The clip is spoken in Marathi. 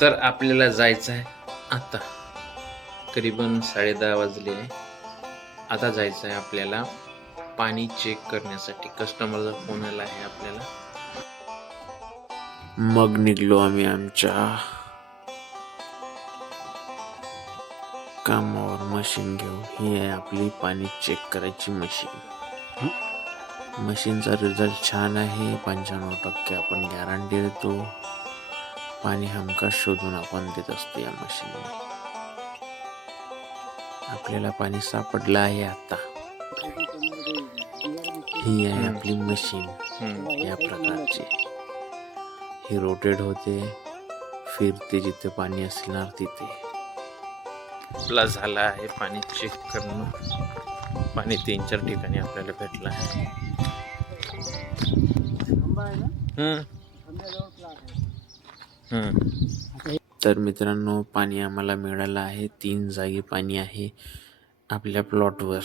तर आपल्याला जायचं आहे आता. करीबन 10:30 वाजले आहे. आता जायचं आहे आपल्याला पाणी चेक करण्यासाठी. कस्टमरचा फोन आला आहे आपल्याला. मग निघलो आम्ही आमच्या कामावर मशीन घेऊन. ही आहे आपली पाणी चेक करायची मशीन. मशीनचा रिझल्ट छान आहे. 95% आपण गॅरंटी देतो. पाणी हमखास शोधून आपण देत असतो या मशीनने. आपल्याला पाणी सापडलं आहे आता. ही आहे आपली मशीन या प्रकारची. ही रोटेट होते, फिरते जिथे पाणी असणार तिथे. आपला झाला आहे पाणी चेक करणं. पाणी 3-4 ठिकाणी आपल्याला भेटलं आहे. तर मित्रांनो, पाणी आम्हाला मिळालं आहे. 3 जागी पाणी आहे आपल्या प्लॉटवर.